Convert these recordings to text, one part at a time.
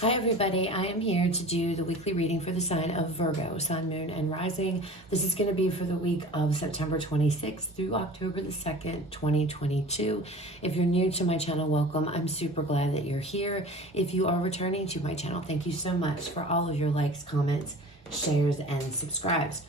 Hi everybody, I am here to do the weekly reading for the sign of Virgo, Sun, Moon, and Rising. This is going to be for the week of September 26th through October the 2nd, 2022. If you're new to my channel, welcome. I'm super glad that you're here. If you are returning to my channel, thank you so much for all of your likes, comments, shares, and subscribes.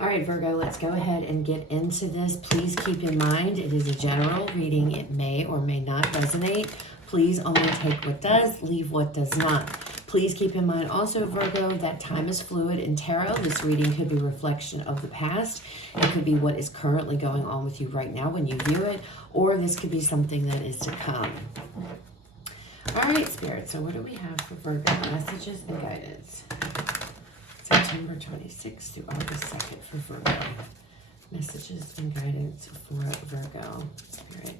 All right, Virgo, let's go ahead and get into this. Please keep in mind, it is a general reading. It may or may not resonate. Please only take what does, leave what does not. Please keep in mind also, Virgo, that time is fluid in tarot. This reading could be a reflection of the past. It could be what is currently going on with you right now when you view it, or this could be something that is to come. All right, Spirit, so what do we have for Virgo? Messages and guidance. September 26th through August 2nd for Virgo. Messages and guidance for Virgo. Spirit.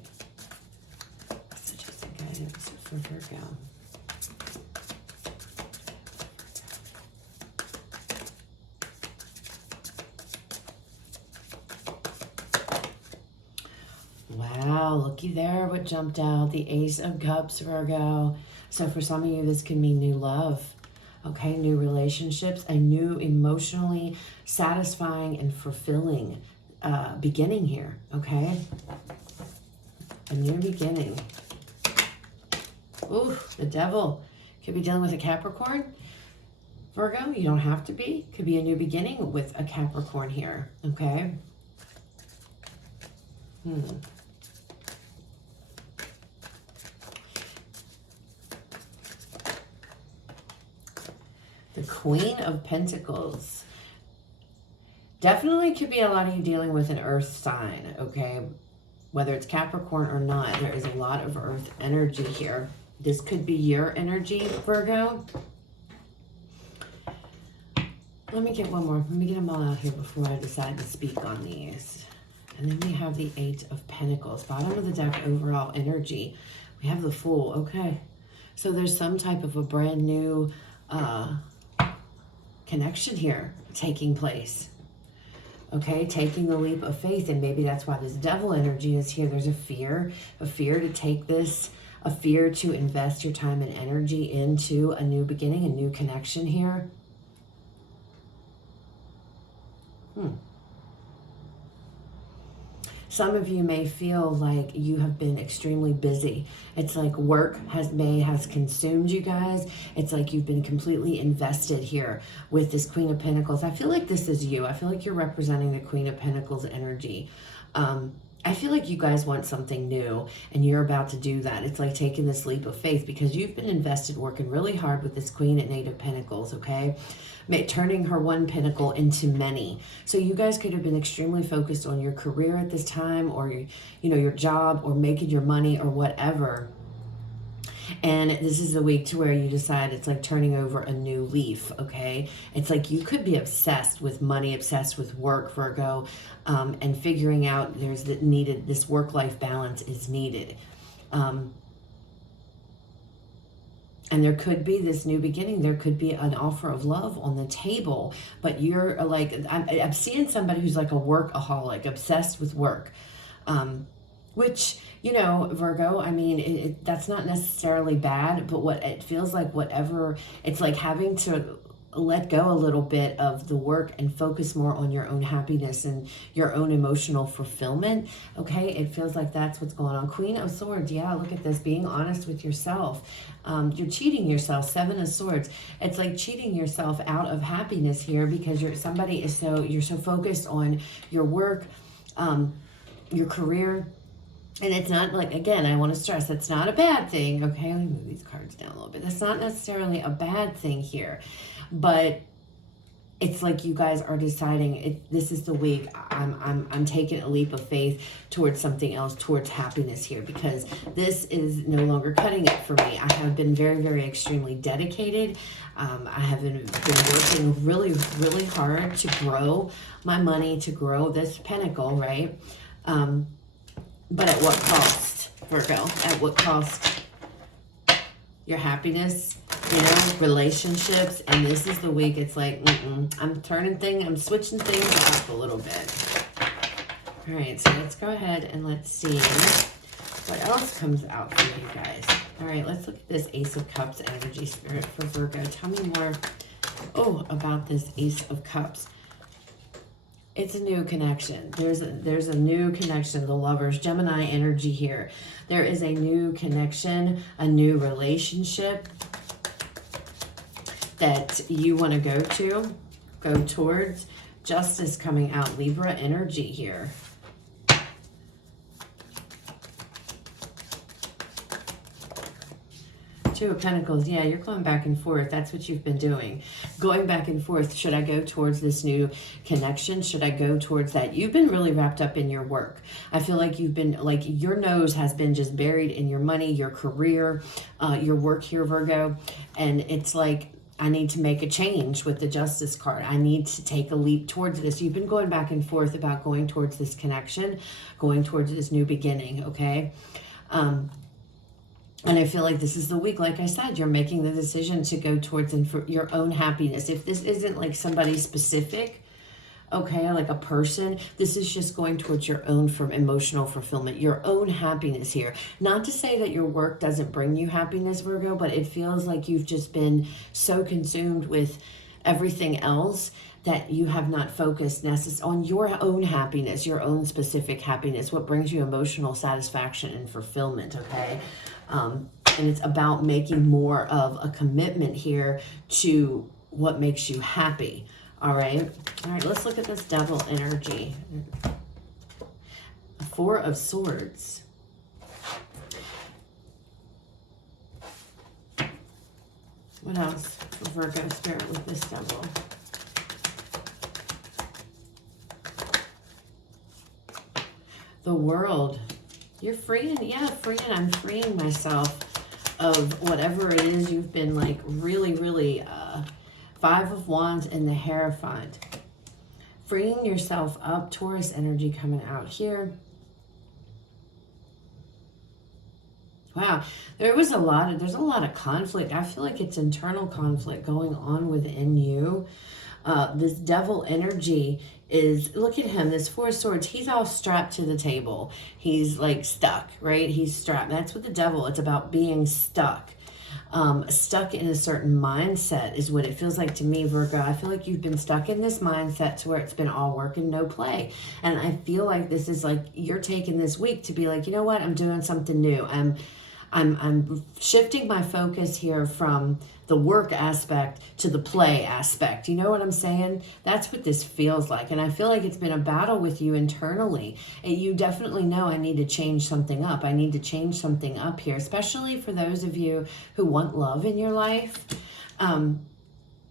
Messages and guidance for Virgo. Wow, looky there what jumped out. The Ace of Cups, Virgo. So for some of you, this can mean new love. Okay, new relationships, a new emotionally satisfying and fulfilling beginning here, okay? A new beginning. Ooh, the Devil. Could be dealing with a Capricorn. Virgo, you don't have to be. Could be a new beginning with a Capricorn here, okay? The Queen of Pentacles. Definitely could be a lot of you dealing with an earth sign, okay? Whether it's Capricorn or not, there is a lot of earth energy here. This could be your energy, Virgo. Let me get one more. Let me get them all out here before I decide to speak on these. And then we have the Eight of Pentacles. Bottom of the deck, overall energy. We have the Fool, okay. So there's some type of a brand new connection here taking place. Okay, taking the leap of faith, and maybe that's why this Devil energy is here. There's a fear to take this, a fear to invest your time and energy into a new beginning, a new connection here. Some of you may feel like you have been extremely busy. It's like work has consumed you guys. It's like you've been completely invested here with this Queen of Pentacles. I feel like this is you. I feel like you're representing the Queen of Pentacles energy. I feel like you guys want something new and you're about to do that. It's like taking this leap of faith because you've been invested working really hard with this Queen and Eight of Pentacles, okay? Turning her one pentacle into many. So you guys could have been extremely focused on your career at this time, or your job, or making your money or whatever. And this is the week to where you decide it's like turning over a new leaf, okay? It's like you could be obsessed with money, obsessed with work, Virgo, and figuring out this work-life balance is needed. And there could be this new beginning. There could be an offer of love on the table, but you're like, I'm seeing somebody who's like a workaholic, obsessed with work, which, Virgo, I mean, that's not necessarily bad, but what it feels like, it's like having to let go a little bit of the work and focus more on your own happiness and your own emotional fulfillment. Okay, it feels like that's what's going on. Queen of Swords, yeah, look at this, being honest with yourself. You're cheating yourself. Seven of Swords. It's like cheating yourself out of happiness here because you're so focused on your work, your career. And it's not like, again, I want to stress, that's not a bad thing, okay? Let me move these cards down a little bit. That's not necessarily a bad thing here, but it's like you guys are deciding, this is the week, I'm taking a leap of faith towards something else, towards happiness here, because this is no longer cutting it for me. I have been very, very extremely dedicated. I have been working really, really hard to grow my money, to grow this pentacle, right? But at what cost, Virgo? At what cost? Your happiness, relationships. And this is the week it's like, I'm switching things up a little bit. All right, so let's go ahead and let's see what else comes out for you guys. All right, let's look at this Ace of Cups energy, Spirit, for Virgo. Tell me more, about this Ace of Cups. It's a new connection. There's a new connection. The Lovers, Gemini energy here. There is a new connection, a new relationship that you want to go towards. Justice coming out, Libra energy here. Two of Pentacles. Yeah, you're going back and forth. That's what you've been doing. Going back and forth. Should I go towards this new connection? Should I go towards that? You've been really wrapped up in your work. I feel like you've been, like, your nose has been just buried in your money, your career, your work here, Virgo. And it's like, I need to make a change with the Justice card. I need to take a leap towards this. You've been going back and forth about going towards this connection, going towards this new beginning, okay? And I feel like this is the week, like I said, you're making the decision to go towards your own happiness. If this isn't like somebody specific, okay, like a person, this is just going towards your own emotional fulfillment, your own happiness here. Not to say that your work doesn't bring you happiness, Virgo, but it feels like you've just been so consumed with everything else that you have not focused on your own happiness, your own specific happiness, what brings you emotional satisfaction and fulfillment, okay? And it's about making more of a commitment here to what makes you happy, all right? All right, let's look at this Devil energy. Four of Swords. What else for Virgo Spirit with this Devil? The World. You're freeing, yeah, I'm freeing myself of whatever it is you've been like really, Five of Wands and the Hierophant. Freeing yourself up, Taurus energy coming out here. Wow, there's a lot of conflict. I feel like it's internal conflict going on within you. This Devil energy is, look at him, this Four of Swords, he's all strapped to the table. He's like stuck, right? He's strapped. That's what the Devil, it's about being stuck. Stuck in a certain mindset is what it feels like to me, Virgo. I feel like you've been stuck in this mindset to where it's been all work and no play. And I feel like this is like, you're taking this week to be like, you know what, I'm doing something new. I'm shifting my focus here from the work aspect to the play aspect. You know what I'm saying? That's what this feels like. And I feel like it's been a battle with you internally. And you definitely know I need to change something up. I need to change something up here, especially for those of you who want love in your life.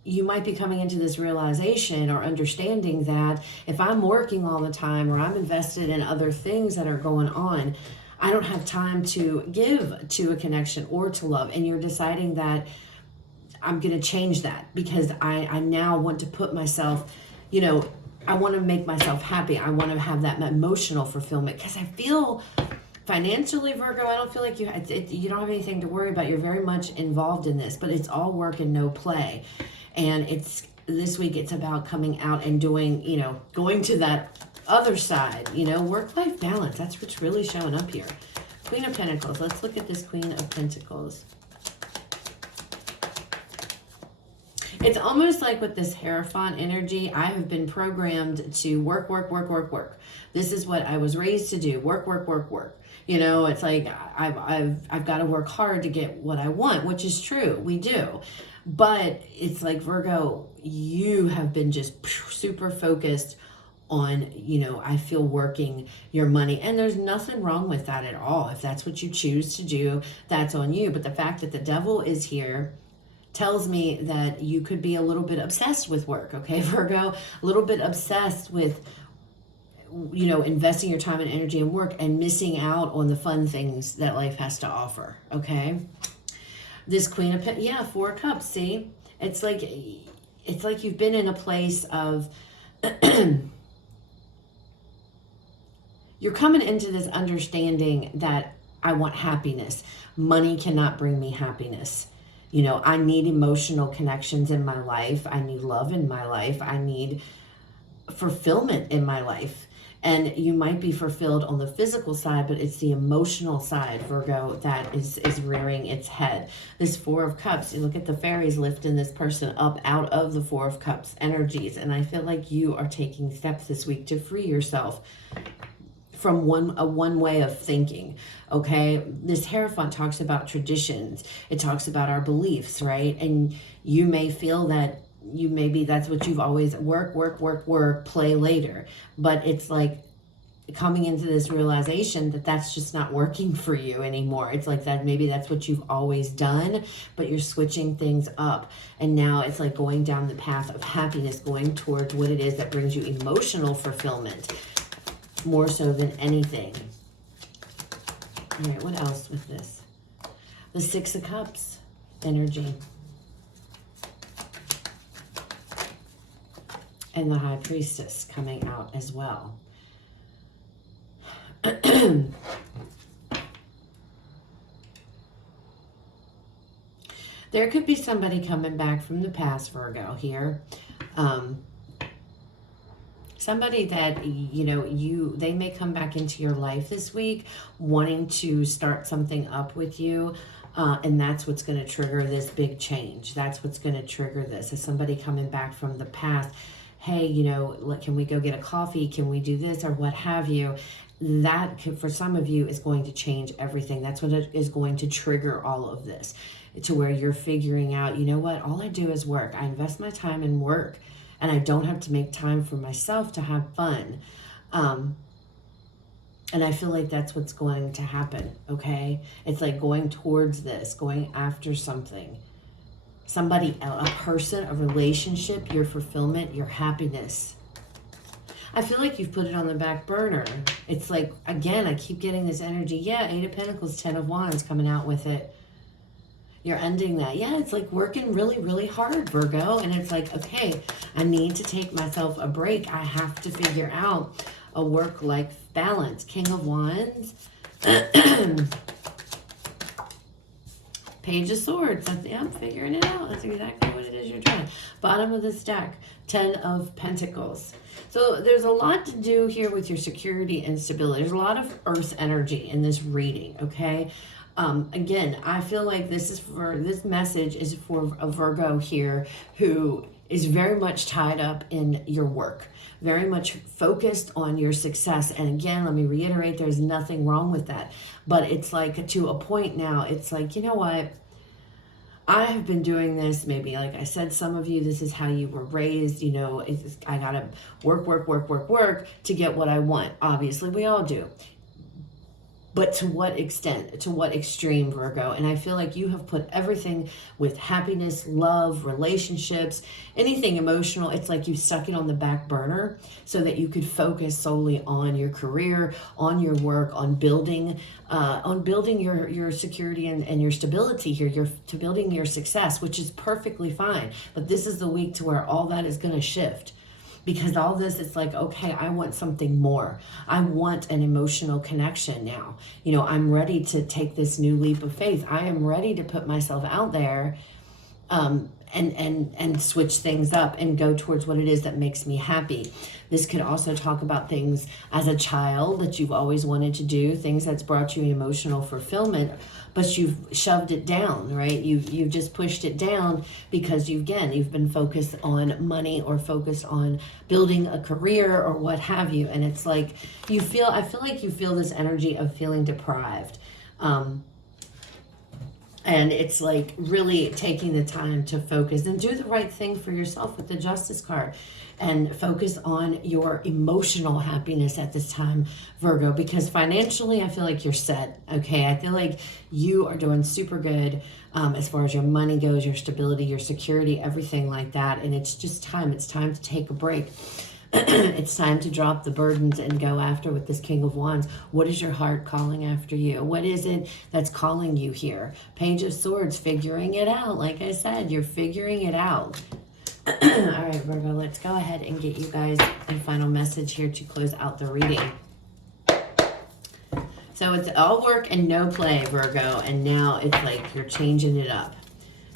You might be coming into this realization or understanding that if I'm working all the time or I'm invested in other things that are going on, I don't have time to give to a connection or to love. And you're deciding that I'm going to change that because I now want to put myself, I want to make myself happy. I want to have that emotional fulfillment because I feel financially, Virgo, I don't feel like you don't have anything to worry about. You're very much involved in this, but it's all work and no play. And this week it's about coming out and doing, going to that other side, work-life balance. That's what's really showing up here. Queen of Pentacles. Let's look at this Queen of Pentacles. It's almost like with this Hierophant energy, I have been programmed to work. This is what I was raised to do. Work. It's like I've got to work hard to get what I want, which is true. We do. But it's like, Virgo, you have been just super focused on, I feel working your money. And there's nothing wrong with that at all. If that's what you choose to do, that's on you. But the fact that the Devil is here tells me that you could be a little bit obsessed with work, okay, Virgo? A little bit obsessed with, investing your time and energy in work and missing out on the fun things that life has to offer, okay? This Queen of Four of Cups, see? It's like you've been in a place of you're coming into this understanding that I want happiness. Money cannot bring me happiness. I need emotional connections in my life. I need love in my life. I need fulfillment in my life. And you might be fulfilled on the physical side, but it's the emotional side, Virgo, that is rearing its head. This Four of Cups, you look at the fairies lifting this person up out of the Four of Cups energies. And I feel like you are taking steps this week to free yourself from one way of thinking. Okay, this Hierophant talks about traditions. It talks about our beliefs, right? And you may feel that maybe that's what you've always work, play later. But it's like coming into this realization that that's just not working for you anymore. It's like that maybe that's what you've always done, but you're switching things up. And now it's like going down the path of happiness, going towards what it is that brings you emotional fulfillment, more so than anything. All right, what else with this? The Six of Cups energy. And the High Priestess coming out as well. There could be somebody coming back from the past, Virgo, here. Somebody that, you know, they may come back into your life this week wanting to start something up with you. And that's what's going to trigger this big change. That's what's going to trigger this. Is somebody coming back from the past. Hey, you know, can we go get a coffee? Can we do this or what have you? That, for some of you, is going to change everything. That's what is going to trigger all of this, to where you're figuring out, you know what, all I do is work. I invest my time in work, and I don't have to make time for myself to have fun. And I feel like that's what's going to happen, okay? It's like going towards this, going after something. Somebody, a person, a relationship, your fulfillment, your happiness. I feel like you've put it on the back burner. It's like, again, I keep getting this energy. Yeah, Eight of Pentacles, Ten of Wands coming out with it. You're ending that. Yeah, it's like working really, really hard, Virgo. And it's like, okay, I need to take myself a break. I have to figure out a work-life balance. King of Wands. Page of Swords. I'm figuring it out. That's exactly what it is you're trying. Bottom of this deck, Ten of Pentacles. So there's a lot to do here with your security and stability. There's a lot of earth energy in this reading, okay? Again, I feel like this message is for a Virgo here who is very much tied up in your work, very much focused on your success. And again, let me reiterate, there's nothing wrong with that. But it's like, to a point now, it's like, you know what? I have been doing this, maybe, like I said, some of you, this is how you were raised, you know, I gotta work to get what I want. Obviously, we all do. But to what extent, to what extreme, Virgo? And I feel like you have put everything with happiness, love, relationships, anything emotional. It's like you stuck it on the back burner so that you could focus solely on your career, on your work, on building your security and your stability here, to building your success, which is perfectly fine. But this is the week to where all that is going to shift. Because all this, it's like, okay, I want something more. I want an emotional connection now. You know, I'm ready to take this new leap of faith. I am ready to put myself out there and switch things up and go towards what it is that makes me happy. This could also talk about things as a child that you've always wanted to do, things that's brought you emotional fulfillment, but you've shoved it down, right? You've just pushed it down because you've been focused on money or focused on building a career or what have you. And it's like, I feel like you feel this energy of feeling deprived. And it's like really taking the time to focus and do the right thing for yourself with the Justice card and focus on your emotional happiness at this time, Virgo, because financially, I feel like you're set. Okay. I feel like you are doing super good as far as your money goes, your stability, your security, everything like that. And it's just time. It's time to take a break. It's time to drop the burdens and go after with this King of Wands. What is your heart calling after you? What is it that's calling you here? Page of Swords, figuring it out. Like I said, you're figuring it out. All right, Virgo, let's go ahead and get you guys a final message here to close out the reading. So it's all work and no play, Virgo. And now it's like you're changing it up.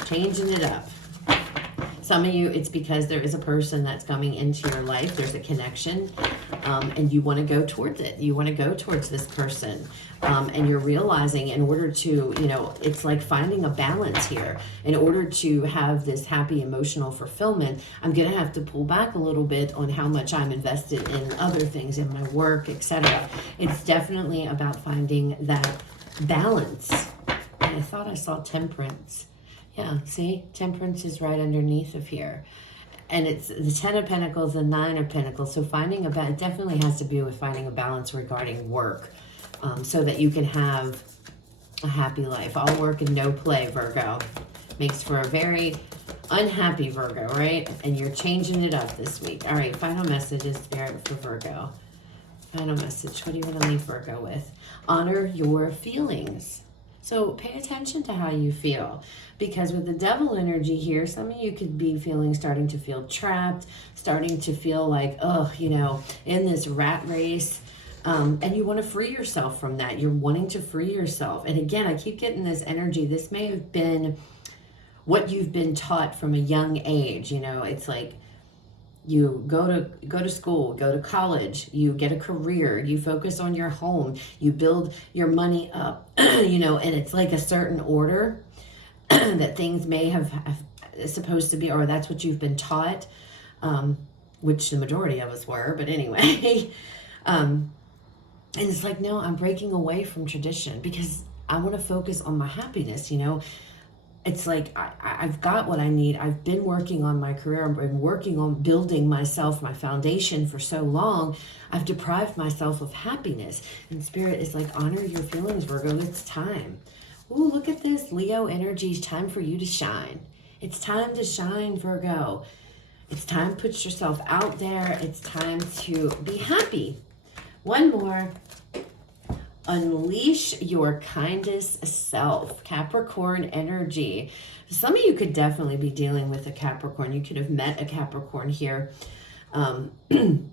Changing it up. Some of you, it's because there is a person that's coming into your life. There's a connection, and you want to go towards it. You want to go towards this person. And you're realizing in order to, it's like finding a balance here. In order to have this happy emotional fulfillment, I'm going to have to pull back a little bit on how much I'm invested in other things, in my work, etc. It's definitely about finding that balance. And I thought I saw temperance. Yeah, see? Temperance is right underneath of here. And it's the 10 of Pentacles and 9 of Pentacles. So finding a balance, it definitely has to be with finding a balance regarding work. So that you can have a happy life. All work and no play, Virgo. Makes for a very unhappy Virgo, right? And you're changing it up this week. All right, final messages, Spirit, for Virgo. Final message. What do you want to leave Virgo with? Honor your feelings. So pay attention to how you feel. Because with the devil energy here, some of you could be starting to feel trapped, starting to feel like, in this rat race. And you want to free yourself from that. You're wanting to free yourself. And again, I keep getting this energy. This may have been what you've been taught from a young age. It's like you go to school, go to college, you get a career, you focus on your home, you build your money up, and it's like a certain order that things may have supposed to be, or that's what you've been taught, which the majority of us were. But anyway, and it's like, no, I'm breaking away from tradition because I want to focus on my happiness, It's like I've got what I need. I've been working on my career. I've been working on building myself, my foundation for so long. I've deprived myself of happiness. And Spirit is like, honor your feelings, Virgo. It's time. Ooh, look at this. Leo energy. It's time for you to shine. It's time to shine, Virgo. It's time to put yourself out there. It's time to be happy. One more. Unleash your kindest self. Capricorn energy. Some of you could definitely be dealing with a Capricorn. You could have met a Capricorn here who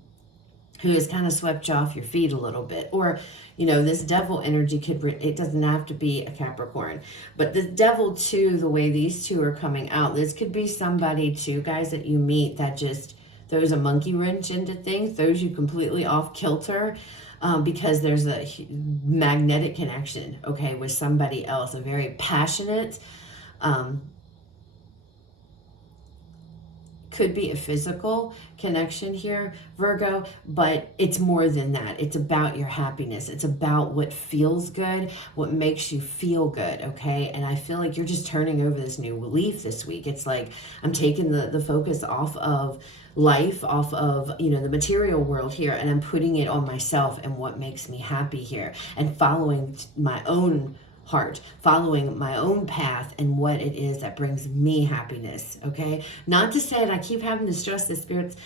has kind of swept you off your feet a little bit. Or, this devil energy it doesn't have to be a Capricorn. But the devil too, the way these two are coming out, this could be somebody too, guys, that you meet that just throws a monkey wrench into things, throws you completely off kilter. Because there's a magnetic connection, okay, with somebody else, a very passionate, could be a physical connection here, Virgo, but it's more than that. It's about your happiness. It's about what feels good, what makes you feel good, okay? And I feel like you're just turning over this new leaf this week. It's like I'm taking the focus off of life, off of the material world here, and I'm putting it on myself and what makes me happy here, and following my own heart, following my own path and what it is that brings me happiness, okay? Not to say that I keep having to stress the Spirits.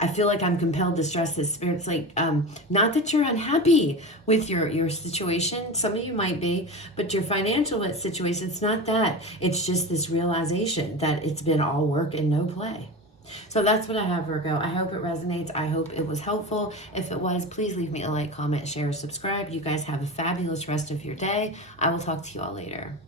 I feel like I'm compelled to stress this, Spirits, like not that you're unhappy with your situation. Some of you might be, but your financial situation, it's not that. It's just this realization that it's been all work and no play. So that's what I have, Virgo. I hope it resonates. I hope it was helpful. If it was, please leave me a like, comment, share, subscribe. You guys have a fabulous rest of your day. I will talk to you all later.